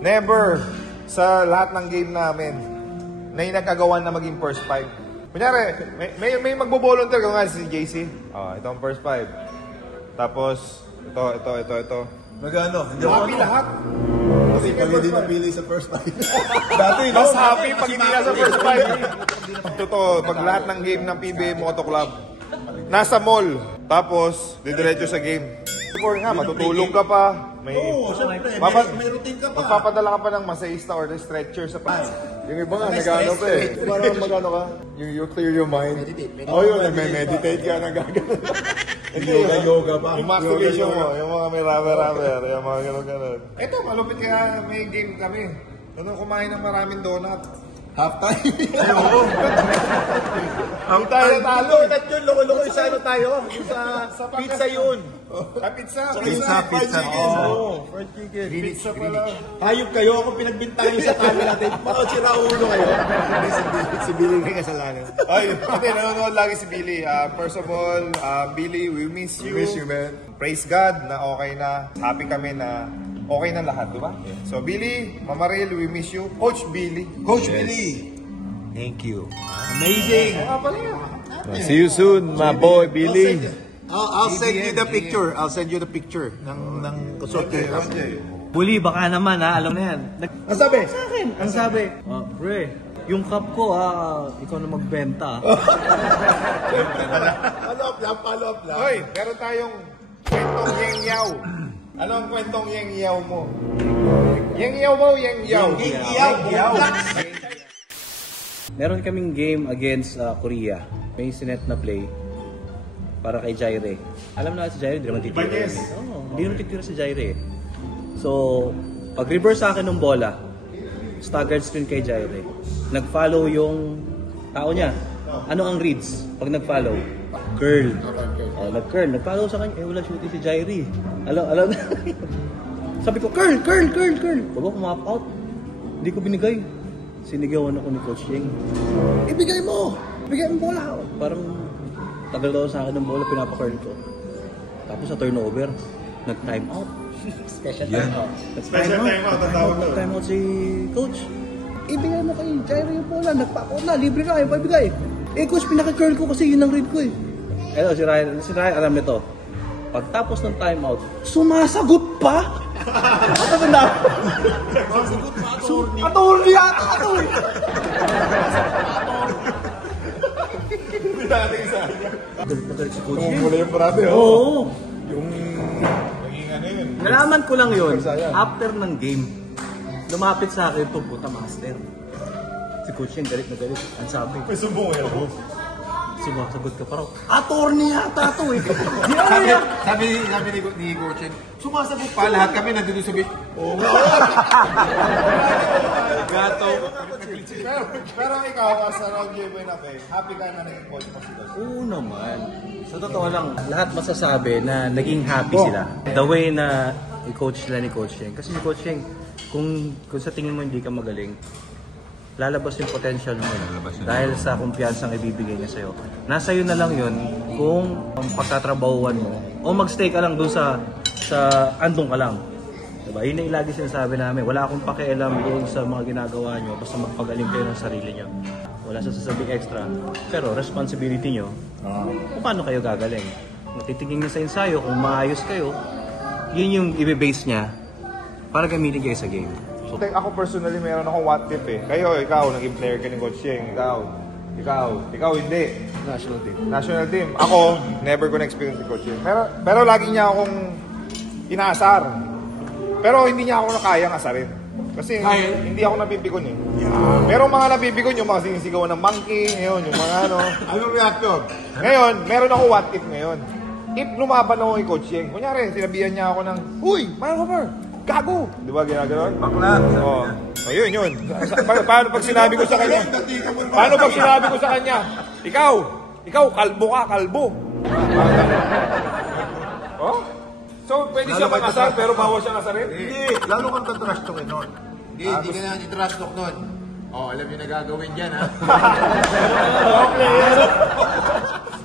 Never sa lahat ng game namin na inagagawan na maging first 5. Kunyari, may magbo-volunteer ko nga si JC. Ito ang first 5. Tapos, ito. Magano? Happy lahat. Kasi pag hindi napili sa first 5. Dati, no? Mas happy pag hindi na sa first 5. Totoo, pag lahat ng game ng PBA Moto Club, nasa mall, tapos didiretso sa game. Before nga, matutulog ka pa. Oo, syempre. May routine ka pa. Magpapadala ka pa ng masahista or the stretcher sa pants. Yung iba nga, nag-ano pa eh. Parang mag-ano ka, you clear your mind. Meditate. Yun, nag-meditate ka na gagawin. Yoga pa. Yung masturbation mo, yung mga may rubber, yung mga gano'n. Ito, malupit kaya may game kami. Nung kumain ng maraming donut. Half time. Oo. Ang tayo natalo. Donut yun, loko-loko yung sa ano tayo. Yung sa pizza yun. Pizza. Pizza. Oo. Fried chicken. Pizza pala. Hayop kayo, ako pinagbintangan yung sa kami natin. Manood si Raulo kayo. Si Billy may kasalanan. Ay, pati nanonood lagi si Billy. First of all, Billy, we miss you. We miss you, man. Praise God na okay na. Happy kami na okay na lahat, di ba? So, Billy, Mama Ril, we miss you. Coach Billy. Coach Billy. Thank you. Amazing. See you soon, my boy, Billy. I'll send you the picture. I'll send you the picture ng kusot ko. Bully, baka naman ha, alam na yan. Ang sabi? Sa akin, ang sabi, pre, yung cup ko ikaw na magbenta. Follow up lang. Hoy, meron tayong kwentong yeng-yaw. Ano ang kwentong yeng-yaw mo? Yeng-yaw mo, yeng-yaw. Yeng-yaw. Meron kaming game against Korea. May sinet na play para kay Jaire. Alam na si Jaire, hindi naman titira. Hindi naman titira si Jaire. So, pag reverse sa akin ng bola, staggered screen kay Jaire. Nag-follow yung tao niya. Ano ang reads pag nag-follow? Curl. Nag-curl. Nag-follow sa kanya. Wala shooting si Jaire. Alam na. Sabi ko, curl. Huwag ako map out. Hindi ko binigay. Sinigawan ako ni Coach Yeng. Ibigay mo bola. Parang tagal daw sa akin ng bola, pinapakurl ko. Tapos sa turnover, nag-time out. Special time out. Nag-time out si Coach. Ibigay mo kay Jairo yung bola. Nagpa-out na, libre na, ayaw pa ibigay. Coach, pinaka-curl ko kasi yun ang read ko eh. Si Ryan, alam nito. Pagtapos ng time out, sumasagot pa! Ano na? Attorney yata! Magalit si Coach Yeng. Mula yung parati, Oo. Yung... Naging ano yun? Nalaman ko lang yun after ng game. Lumapit sa akin ito, puta master. Si Coach Yeng galit na galit. Ang sabi, May sumbong yan. sumasagot ka pa raw. Attorney yata ito eh. Sabi ni Coach Yeng, sumasagot pa lahat kami nandito sa beach. Gato. Pero ikaw, as a round game win happy ka na naging coach mo si Coach? Oo naman. Sa totoo lang, lahat masasabi na naging happy sila. The way na i-coach sila ni Coach Yeng. Kasi si Coach Yeng, kung sa tingin mo hindi ka magaling, lalabas yung potential mo dahil sa kumpiyansang ibibigay niya sa'yo. Nasa iyo na lang yun kung pagtatrabahuan mo o magstay ka lang dun sa andong ka lang. Diba? Yun yung lagi sinasabi namin. Wala akong pakialam doon sa mga ginagawa nyo basta magpagaling kayo ng sarili nyo. Wala sa sasabing extra. Pero responsibility nyo, kung paano kayo gagaling. Natitingin niya sa ensayo, kung maayos kayo, yun yung i-base niya para gamitin kayo sa game. So, ako personally, meron akong what if eh. Ikaw, naging player ka ni Coach Yeng. Ikaw hindi. National team. Ako, never ko na-experience ni Coach Yeng. Pero lagi niya akong inaasar. Pero hindi niya ako kayang asarin. Kasi hindi ako napipikon eh. Pero mga napipikon yung mga sinisigawan ng monkey, ngayon, yung mga ano. Anong reaction? Ngayon, meron ako what if ngayon. If lumaban ako kay Coach Yeng, kunyari, sinabihan niya ako ng, Uy, Manhover! Gago! Di ba ginaganon? Bakla. Oh, yun. Paano pag sinabi ko sa kanya? Paano pag sinabi ko sa kanya? Ikaw, kalbo ka, kalbo. Oh? So, pwede siya makasal pero bawas siya nasarin? Hindi, lalo kang trash talk nun. Hindi ka na trash talk nun. Alam niyo na gagawin dyan, ha?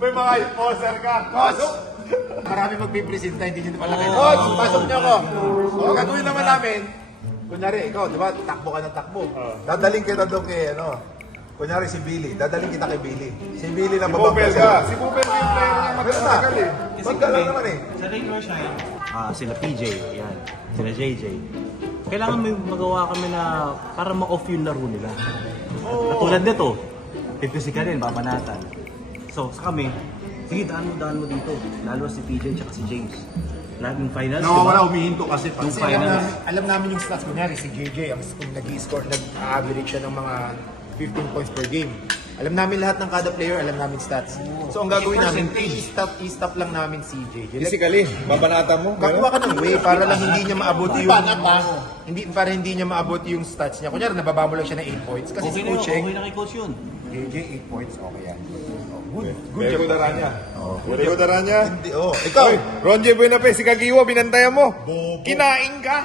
May mga poser ka. Marami magpipresenta, hindi nyo pala kayo. Coach, pasok niyo ako. Gagawin naman namin, Kunyari, ikaw, di ba, takbo ka ng takbo. Dadaling kita doon kay, kunyari si Billy, dadaling kita kay Billy. Si Billy na Bubel babagkas. ka. Si Bubel ka yung player niya Pero na, magkakagal eh. bagka lang naman eh. Sa Rain or Shine, sila PJ, yan. Sila JJ. Kailangan may magawa kami na para ma-off yung laro nila. Katulad nito, pipisikalin, babanatan. So, sa kami, sige, daan mo dito. Lalo si PJ at si James. Laging finals, Nawawala, umihinto kasi. Yung Kasi finals. alam namin yung stats. Kunyari, si JJ, kung nag-i-score, nag-average siya ng mga 15 points per game. Alam namin lahat ng kada player, alam namin stats. So, ang gagawin namin, i-stop lang namin si JJ. Physically, babanatan mo. Gagawa ka ng way para lang hindi niya maabot yung para hindi niya maabot yung stats niya. Kunyari nababa mo lang siya ng 8 points kasi okay si coaching, na kay coach yun. JJ 8 points okay yan. Very good Aranya. Very good Aranya. Hindi ikaw. Oy, Ron J. Buenape, si Kagiwa, binantayan mo. Kinain ka.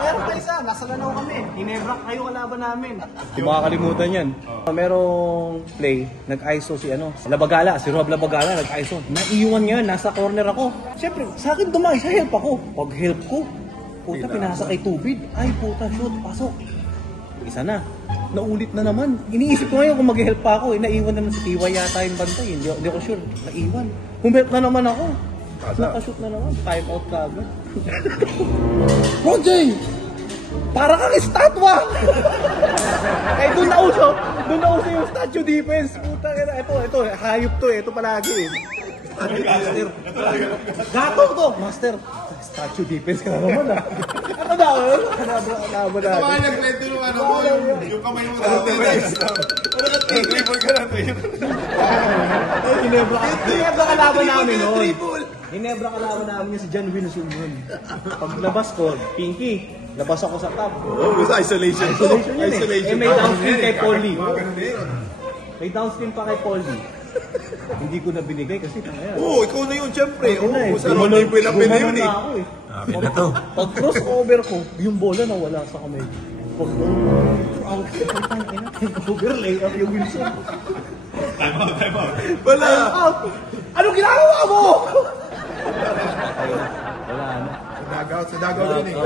Meron pa isa, nasa Lanao kami. Hinebra kayo kalaban namin. Hindi makakalimutan yan. Merong play, nag-ISO si Labagala, si Rob Labagala, nag-ISO. Naiiwan niya, nasa corner ako. Siyempre, sa akin dumay, sa help ako. Pag help ko, puta, pinasa kay tubig. Ay, puta, shoot, pasok. Isa na. Naulit na naman. Iniisip ko ngayon kung mag-help pa ako. Naiwan naman si Tiwa yata yung bantay. Hindi ako sure. Naiwan. Humhelp na naman ako. Nakashoot na naman. Time out ka agad. Roger! Para kang estatwa! Eh, doon na uso yung statue defense. Puta, ito, hayop to eh. Ito palagi eh. Master. Gato to! Master, statue defense ka na naman ah. Ano daw? Laban natin. Tama nagkwento yung yung kamay mo sa Dribble ka na, Hinebra kalaban namin noon. Hinebra kalaban namin yung si John Wilson yun. Pag labas ko, Pinky, labas ako sa top. isolation. Isolation yun eh. May downspin kay Paulie. May downspin pa kay Paulie. Hindi ko na binigay kasi kaya. Ikaw na yun, syempre. Sa Ronald Buenape yun eh. Pag crossover ko, yung bola nawala sa kamay. Pag overlay up yung Wilson. Time out. Wala! Anong ginagawa mo? Wala na. Sa dagaw yun eh.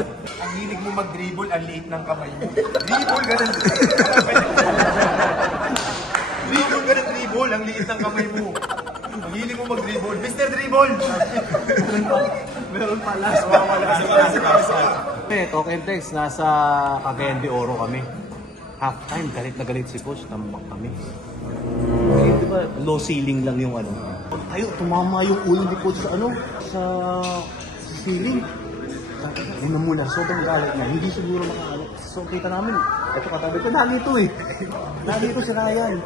Ang hilig mo mag-dribble, ang liit ng kamay mo. Dribble, ganun. Dribble, ang liit ng kamay mo. Ang hilig mo mag-dribble. Mr. Dribble! Meron pala. Talk and text, nasa Cagayan de Oro kami. Half time, galit na galit si coach, tambak kami. Eh, di ba, low ceiling lang yung Tayo, tumama yung ulo ni coach sa ceiling. Yun muna, sobrang galit niya. Hindi siguro makaano. So, kita namin, ito katabi ko, nalito eh. Nalito si Ryan.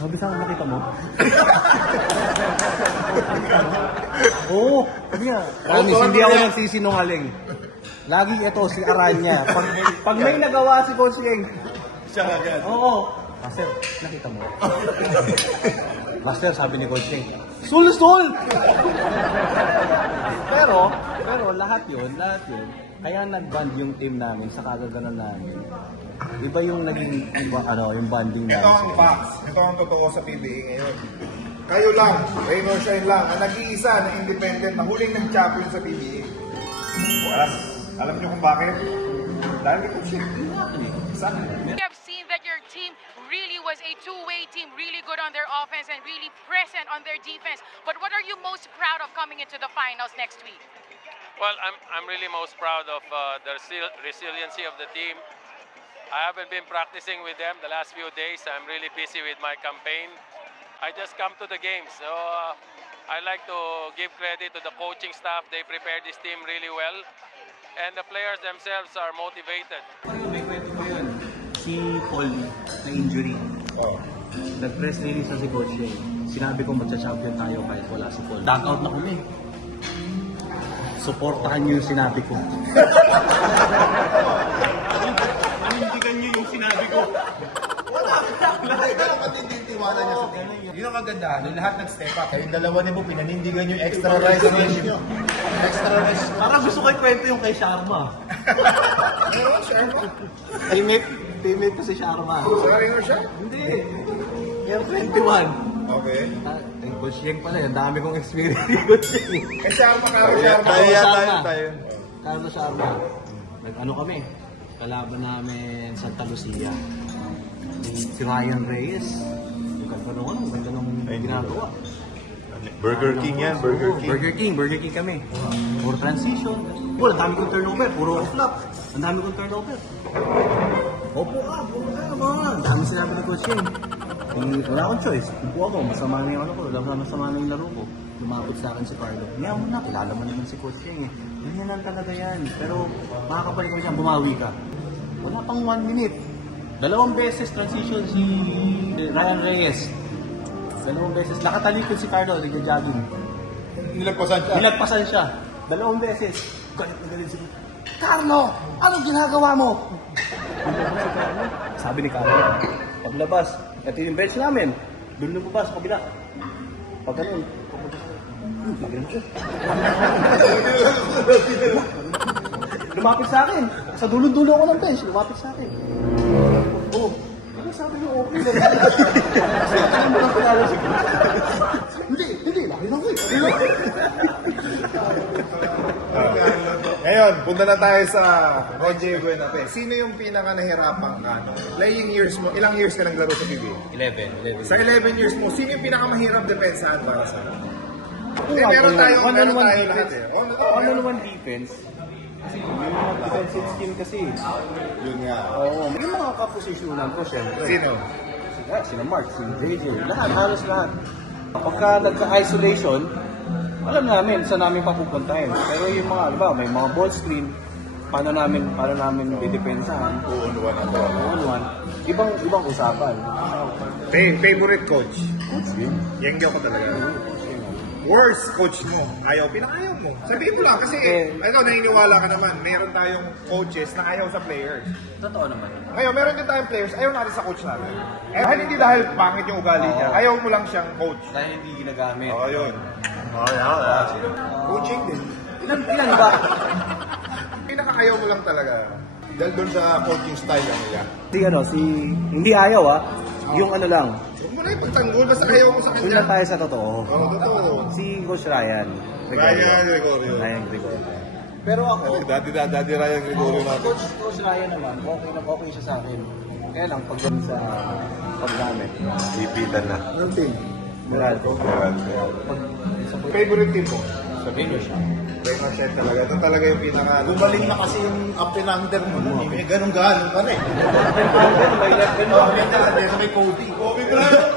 Sabi sa akin, nakita mo? Oo, sabi nga. Promise, hindi ako nagsisinungaling. Lagi ito si Aranya. Pag may nagawa si Coach Yeng, Siya agad. oo. Master, nakita mo? Master, sabi ni Coach Yeng, Sul! pero lahat yun, kaya nag-band yung team namin sa kagaganan namin. Iba yung naging, yung banding namin. Ito ang facts. Ito ang totoo sa PBA ngayon. Kayo lang, Rain or Shine lang, ang nag-iisa na independent na huling nag-champion sa PBA. Alam niyo kung bakit? Dahil kay Coach Yeng. Exactly. We have seen that your team really was a two-way team, really good on their offense and really present on their defense. But what are you most proud of coming into the finals next week? Well, I'm really most proud of the resiliency of the team. I haven't been practicing with them the last few days. I'm really busy with my campaign. I just come to the games. So I like to give credit to the coaching staff. They prepared this team really well. And the players themselves are motivated. May kwento ko yun. Si Paul na injury. Nag-press release na si Coach Yeng. Sinabi ko magcha-champion tayo kahit wala si Paul. Tag out na kami. Supportahan niyo yung sinabi ko. Panindigan niyo yung sinabi ko. Pero matinding tiwala niya sa team. Yun ang kagandahan. Yung lahat nag-step up. Kayong dalawa niyo po, pinanindigan yung extra rice niyo. Extra rice. Parang gusto ko ikwento yung kay Sharma. Meron, Sharma. Teammate ko si Sharma. Sa Rain or Shine? Hindi. Year 21. Okay. Ang Coach Yeng pala, ang dami kong experience ni Coach Yeng. Eh, Sharma ka rin, Sharma. Tayo. Carlos Arma. Nag-ano kami, kalaban namin Santa Lucia. Si Ryan Reyes. Ang ganda nung ginagawa. Burger King yan, Burger King. Burger King kami. Puro transition. Ang dami kong turnover, puro flop. Ang dami kong turnover. Opo ka naman. Ang dami sinabi ng coach yun. Wala akong choice. Kung po ako, masama na yung ano ko. Masama na yung laro ko. Lumapit sa akin si Carlo. Ngayon mo na, kilala mo naman si coach Yeng eh. Ganyan lang talaga yan. Pero makakapalik ko siya, bumawi ka. Wala pang 1 minute. 2 beses transition si Ryan Reyes. 2 beses. Nakatalikod si Carlo, nag-jogging. Nilagpasan siya. 2 beses. Galit na galit siya. Carlo! Anong ginagawa mo? Sabi ni Carlo, paglabas, ito yung bench namin. Doon lumabas, sa kabila. Pag ganun, lumapit sa akin. Sa dulo-dulo ako ng bench, lumapit sa akin. Oh, ano sabi niyo okay lang? Ano mo lang pinalo siya? Hindi, laki lang ko. Ngayon, punta na tayo sa Roger Buenafe. Sino yung pinaka nahirapang playing years mo? Ilang years ka naglaro sa PBA? 11. Sa 11 years mo, sino yung pinaka mahirap depensahan para sa meron tayo lahat eh. One-on-one defense. Kasi yung mga defensive scheme kasi. Yun nga. Oo, yung mga kaposisyonan ko, syempre. Sino? Sina Mark, si JJ, halos lahat. Pagka nagka-isolation, alam namin saan namin papupuntahin. Pero yung mga, diba, may mga ball screen, paano namin didepensahan. One-on-one. Ibang usapan. Favorite coach? Coach Yeng. Yeng ako talaga. Worst coach mo? Pinakayaw mo. Sabihin mo lang kasi, naniniwala ka naman, meron tayong coaches na ayaw sa players. Totoo naman. Ngayon, meron din tayong players, ayaw natin sa coach natin. Hindi dahil pangit yung ugali niya, ayaw mo lang siyang coach. Dahil hindi ginagamit. Yun. Coaching din. Ilan ba? Pinakaayaw mo lang talaga. Dahil doon sa coaching style nila. Hindi ayaw yung ano lang. Huwag mo na ipagtanggol, basta ayaw mo sa Una kanya. tayo sa totoo. Totoo. Si Coach Ryan Gregorio. Pero ako, Daddy Ryan Gregorio natin. Coach Ryan naman, okay siya sa akin. Kaya lang, pag sa paggamit. Ipitan na. Anong team? Meralco. Favorite team mo? Sabihin mo siya. Breakman set talaga. Ito talaga yung pinaka... Gumaling na kasi yung up and under mo. Hindi ganun-ganon pa rin. May left and right. May Cody. Kobe Bryant!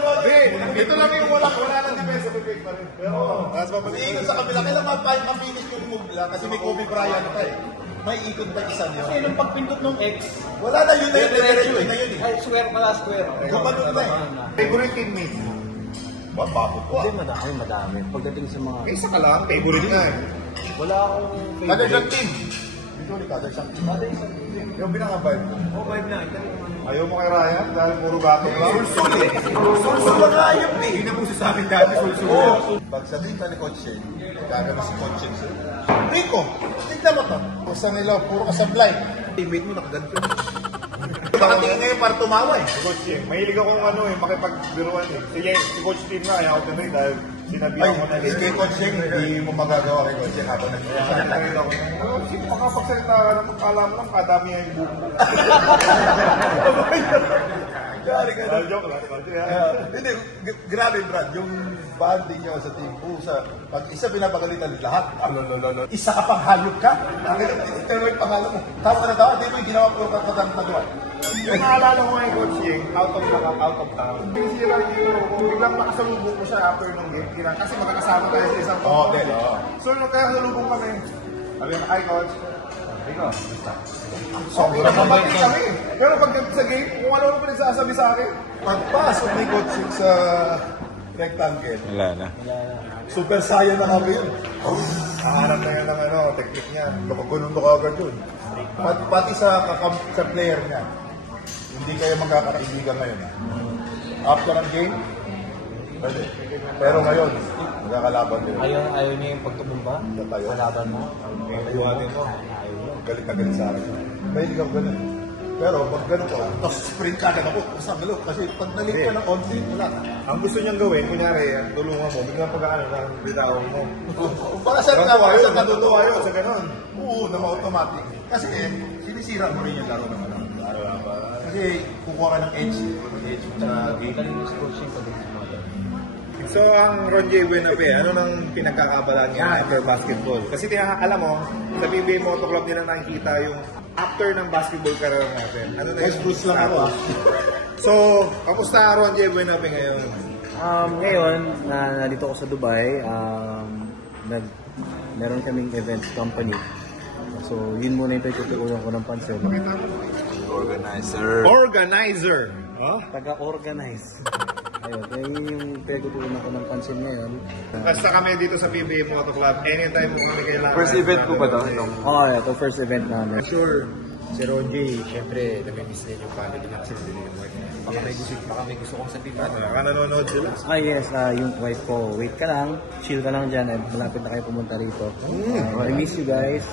Ito lang yung wala ng defense sa big pa rin. Pero, Iikot sa kabila. Kailan mapinish yung move lang kasi may Kobe Bryant pa eh. May ikot pa isa niyo. Kasi nung pagpindot ng X, Wala na yun na yun. Diretso na yun eh. ay square pala, square. Gumanon na eh. favorite teammate mo? Babakot ko. Hindi, madami. Pagdating sa mga... Isa ka lang, favorite na eh. Wala akong Kada isang team. Dito ni kada isang team. Yung pinaka-vibe mo. Oh, 5 na. Ayaw mo kay Ryan dahil puro gato ka. Sulsul eh. Sulsul lang ayop eh. Hindi na po sasabi dati sulsul. Pag sabihin ka ni Coach Shane, gagawin si Coach Shane sa'yo. Rico, tignan mo to. Pusa nila, puro kasablay. Teammate mo nakaganto. Nakatingin ngayon para tumawa eh. Coach Tim, mahilig akong makipagbiruan eh. Si Coach Tim na, ayaw ko tuloy dahil sinabihan ko na Kay Coach Shane, hindi mo magagawa kay Coach Shane habang nag-iisa. Sino makapagsalita ka naman, kala mo lang, kadami nga yung buko. Gari ka na. Joke lang. Hindi, grabe Brad, yung bonding nyo sa team Pusa, pag isa pinapagalitan lahat, isa ka pang hayop ka, pero yung pangalan mo, tawa na tawa, di mo yung ginawa ko katataguan. Yung naalala ko nga yung Coach Yeng, out of town. Yung sira yung biglang nakasalubong ko siya after ng game. Kasi magkakasama tayo sa isang Okay, So nagkasalubong kami. Sabi ko, hi Coach. Rico, basta. Sobrang Kapatid kami. Pero pag sa game, kung ano pa nagsasabi sa akin, pagpasok ni Coach Shane sa rectangle, wala na. super saiyan na kami yun. Nahanap na yan ng technique niya. Nakagulong ka agad yun. Pati sa player niya, hindi kayo magkakaibigan ngayon. After ang game, pwede. Pero ngayon, magkakalaban din. Ayaw niya yung pagtumumba? Tayo. Kalaban mo? Ayuhanin mo. Galit na galit sa akin. May hindi ka ganun. Pero pag ganun ko, tapos sprint ka agad ako. Sa galo. Kasi pag nalit ka ng onti, wala. Ang gusto niyang gawin, kunyari, tulungan mo, biglang pag-ano ng bitawan mo. Para sa Natutuwa yun sa ganun. Oo, na automatic. Kasi sinisira mo rin yung laro naman. Kasi kukuha ka ng edge sa game. So, ang Ron J. Buenape, ano nang pinagkakabalaan niya after basketball? Kasi alam mo, sa PBA Moto Club nila nakikita yung after ng basketball career natin. Ano na yung Bruce lang ako. So, kamusta Ron J. Buenape ngayon? Ngayon, nandito ako sa Dubai, meron kaming event company. So, yun muna yung tututunan ko ng pansin. Organizer! Huh? Taga-organize. Ayun, yun yung tututunan ko ng pansin ngayon. Basta kami dito sa PBA Moto Club, anytime mo kami kailangan. First event ko ba ito? Ito first event namin. Sure, si Ron J, syempre, namimiss din yung family niya kasi nandun yung wife. Baka may gusto kong sabihin. Baka nanonood sila. Yes, yung wife ko, wait ka lang, chill ka lang dyan, at malapit na kayo pumunta rito. I miss you guys.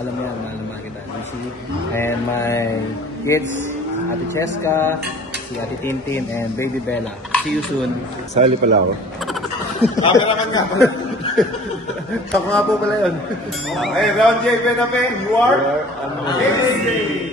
Alam mo yan, mahal kita. Miss you. And my kids, Ate Cheska, si Ate Tintin, and Baby Bella. See you soon. Sali pala ako. Cameraman ka. Ako nga po pala yun. Okay, Ron J. Buenape, you are amazing!